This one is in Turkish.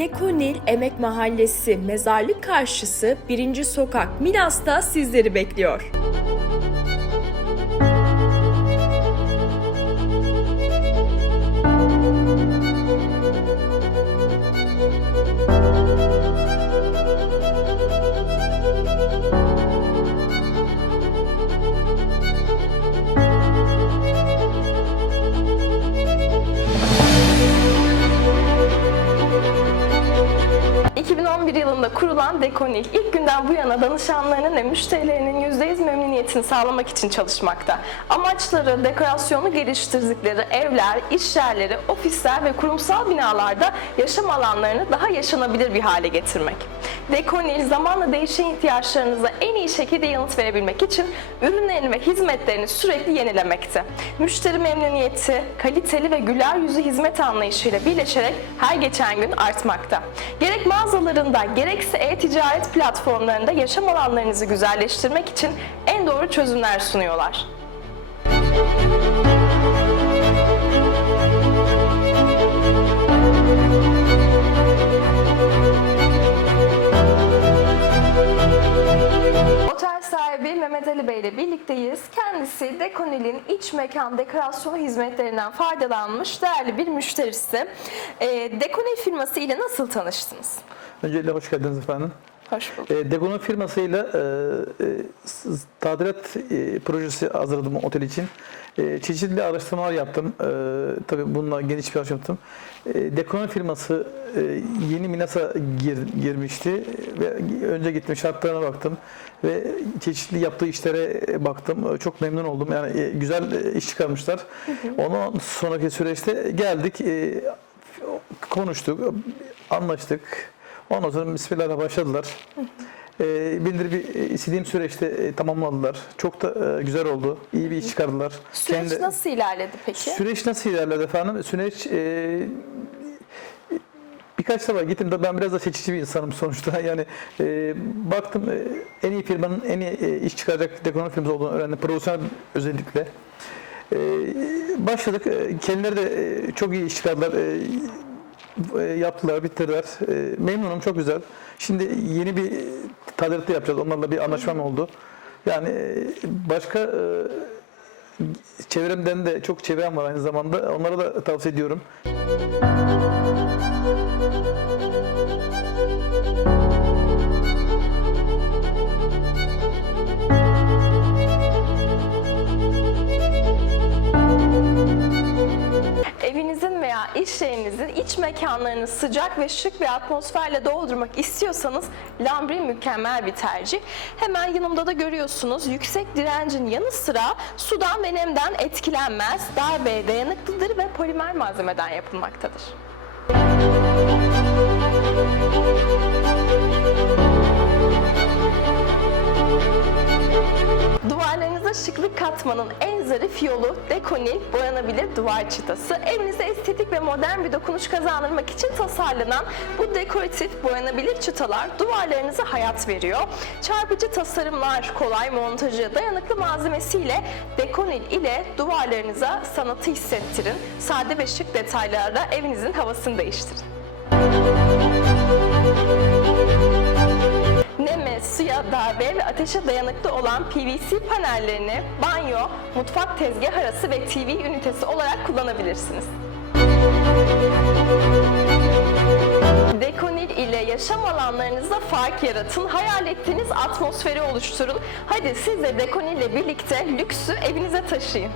Dekonil Emek Mahallesi Mezarlık Karşısı 1. Sokak Milas'ta sizleri bekliyor. 2011 yılında kurulan Dekonil ilk günden bu yana danışanlarının ve müşterilerinin %100 memnuniyetini sağlamak için çalışmakta. Amaçları dekorasyonu geliştirdikleri evler, iş yerleri, ofisler ve kurumsal binalarda yaşam alanlarını daha yaşanabilir bir hale getirmek. Dekonil zamanla değişen ihtiyaçlarınıza en iyi şekilde yanıt verebilmek için ürünlerini ve hizmetlerini sürekli yenilemekte. Müşteri memnuniyeti, kaliteli ve güler yüzü hizmet anlayışıyla birleşerek her geçen gün artmakta. Gerek mağazalarında gerekse e-ticaret platformlarında yaşam alanlarınızı güzelleştirmek için en doğru çözümler sunuyorlar. Otel Kendisi Dekonil'in iç mekan dekorasyonu hizmetlerinden faydalanmış değerli bir müşterisi. Ee, Dekonil firması ile nasıl tanıştınız? Öncelikle hoş geldiniz efendim. Hoş bulduk. E, Dego'nun firmasıyla e, e, tadilat e, projesi hazırladım otel için. E, çeşitli araştırmalar yaptım. E, tabii bununla geniş bir araştırma yaptım. E, Deko'nun firması e, yeni Minas'a gir- girmişti ve önce gittim şartlarına baktım ve çeşitli yaptığı işlere baktım. E, Çok memnun oldum. Yani e, güzel e, iş çıkarmışlar. Ondan sonraki süreçte geldik. e, konuştuk, anlaştık. Ondan sonra Bismillah'la başladılar. Ee, bildir bir istediğim süreçte e, tamamladılar. Çok da e, güzel oldu. İyi bir iş çıkardılar. Süreç Kendi- nasıl ilerledi peki? Süreç nasıl ilerledi efendim? Süreç e, birkaç defa gittim de ben biraz da seçici bir insanım sonuçta. Yani e, baktım e, en iyi firmanın en iyi e, iş çıkaracak dekoratif firması olduğunu öğrendim. Profesyonel özellikle. E, başladık. E, Kendileri de e, çok iyi iş çıkardılar. E, e, yaptılar, bitirdiler. E, memnunum, çok güzel. Şimdi yeni bir tadilatı yapacağız. Onlarla bir anlaşmam oldu. Yani e, başka e, çevremden de çok çevrem var aynı zamanda. Onlara da tavsiye ediyorum. Evinizin veya iş yerinizin iç mekanlarını sıcak ve şık bir atmosferle doldurmak istiyorsanız Lambri mükemmel bir tercih. Hemen yanımda da görüyorsunuz yüksek direncin yanı sıra sudan ve nemden etkilenmez, darbeye dayanıklıdır ve polimer malzemeden yapılmaktadır. Şıklık katmanın en zarif yolu Dekonil boyanabilir duvar çıtası. Evinize estetik ve modern bir dokunuş kazandırmak için tasarlanan bu dekoratif boyanabilir çıtalar duvarlarınıza hayat veriyor. Çarpıcı tasarımlar, kolay montajı, dayanıklı malzemesiyle Dekonil ile duvarlarınıza sanatı hissettirin. Sade ve şık detaylarla evinizin havasını değiştirin. Suya, darbe ve ateşe dayanıklı olan PVC panellerini banyo, mutfak tezgah arası ve TV ünitesi olarak kullanabilirsiniz. Dekonil ile yaşam alanlarınızda fark yaratın, hayal ettiğiniz atmosferi oluşturun. Hadi siz de Dekonil ile birlikte lüksü evinize taşıyın.